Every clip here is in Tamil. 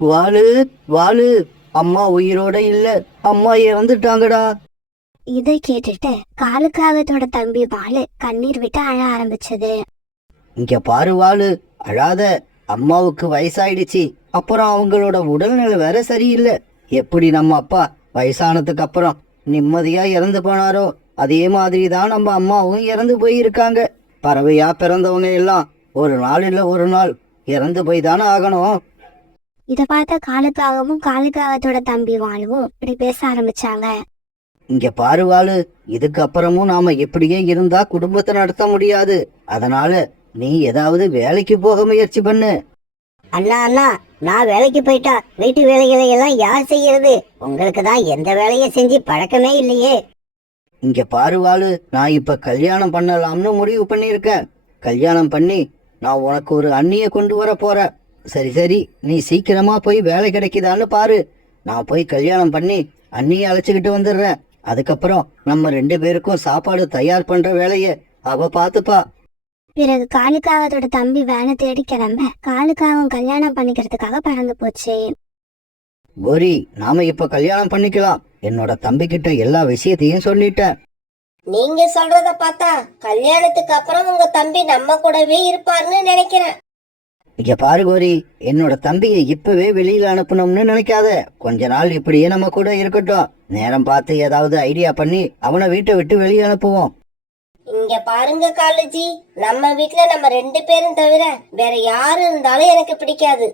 வாளு வாளு, அம்மா உயிரோட இல்ல, அம்மா இறந்துட்டாங்கடா. இதை கேட்டுட்டு காலுக்காகத்தோட தம்பி வாளு கண்ணீர் விட்டு அழ ஆரம்பிச்சது. இங்க பாரு வாளு, அழாத. அம்மாவுக்கு வயசாயிடுச்சு, அப்புறம் அவங்களோட உடல்நிலை வேற சரியில்லை. எப்படி நம்ம அப்பா வயசானதுக்கு அப்புறம் நிம்மதியா இறந்து போனாரோ அதே மாதிரி தான் நம்ம அம்மாவும் இறந்து போயிருக்காங்க. பறவையா பிறந்தவங்க எல்லாம் ஒரு நாள் இல்ல ஒரு நாள் இறந்து போய் தானே ஆகணும். இத பார்த்த காலுக்காகவும் காலுக்காகத்தோட தம்பி வாளுவும் இப்படி பேச ஆரம்பிச்சாங்க. இங்க பாரு வாளு, இதுக்கு அப்புறமும் நாம இப்படியே இருந்தா குடும்பத்தை நடத்த முடியாது. அதனால நீ ஏதாவது வேலைக்கு போக முயற்சி பண்ணு. அண்ணா அண்ணா, நான் வேலைக்கு போயிட்டா வீட்டு வேலைகளை எல்லாம் யார் செய்யறது? உங்களுக்கு தான் எந்த வேலையை செஞ்சு பழக்கமே இல்லையே. இங்க பாரு வாளு, நான் இப்ப கல்யாணம் பண்ணலாம்னு முடிவு பண்ணியிருக்கேன். கல்யாணம் பண்ணி நான் உனக்கு ஒரு அண்ணிய கொண்டு வர போறேன். சரி சரி, நீ சீக்கிரமா போய் வேலை கிடைக்குதான்னு பாரு. நான் போய் கல்யாணம் பண்ணி அண்ணியை அழைச்சிக்கிட்டு வந்துடுறேன். அதுக்கப்புறம் நம்ம 2 பேருக்கும் சாப்பாடு தயார் பண்ற வேலைய அவ பாத்துப்பா. பிறகு காலுக்காகத்தோட தம்பி வேலை தேடி கிளம்ப காலுக்காகவும் கல்யாணம் பண்ணிக்கிறதுக்காக பறந்து போச்சு. கோரி, நாம இப்ப கல்யாணம் பண்ணிக்கலாம். என்னோட தம்பி கிட்ட எல்லா விஷயத்தையும் சொல்லிட்டேன். நீங்க சொல்றத பார்த்தா கல்யாணத்துக்கு அப்புறம் உங்க தம்பி நம்ம கூடவே இருப்பாருன்னு நினைக்கிறேன். இங்க பாரு கோரி, என்னோட தம்பியை இப்பவே வெளியில அனுப்பணும்னு நினைக்காத. கொஞ்ச நாள் இப்படியே நம்ம கூட இருக்கட்டும். நேரம் பார்த்து ஏதாவது ஐடியா பண்ணி அவனை வீட்டை விட்டு வெளியே அனுப்புவோம். இங்க பாருங்க காலேஜி, நம்ம வீட்ல நம்ம 2 பேரும் தவிர வேற யாரு இருந்தாலும் எனக்கு பிடிக்காது.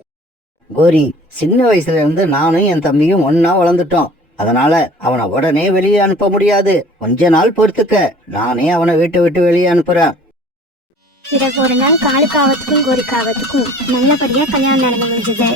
கோரி, சின்ன வயசுல இருந்து நானும் என் தம்பியும் ஒன்னா வளர்ந்துட்டோம். அதனால அவனை உடனே வெளியே அனுப்ப முடியாது. கொஞ்ச நாள் பொறுத்துக்க, நானே அவனை வீட்டை விட்டு வெளியே அனுப்புறேன். பிறகு ஒரு நாள் காலுக்காகத்துக்கும் கோரிக்காகத்துக்கும் நல்லபடியா கல்யாணம் நடந்து முடிஞ்சது.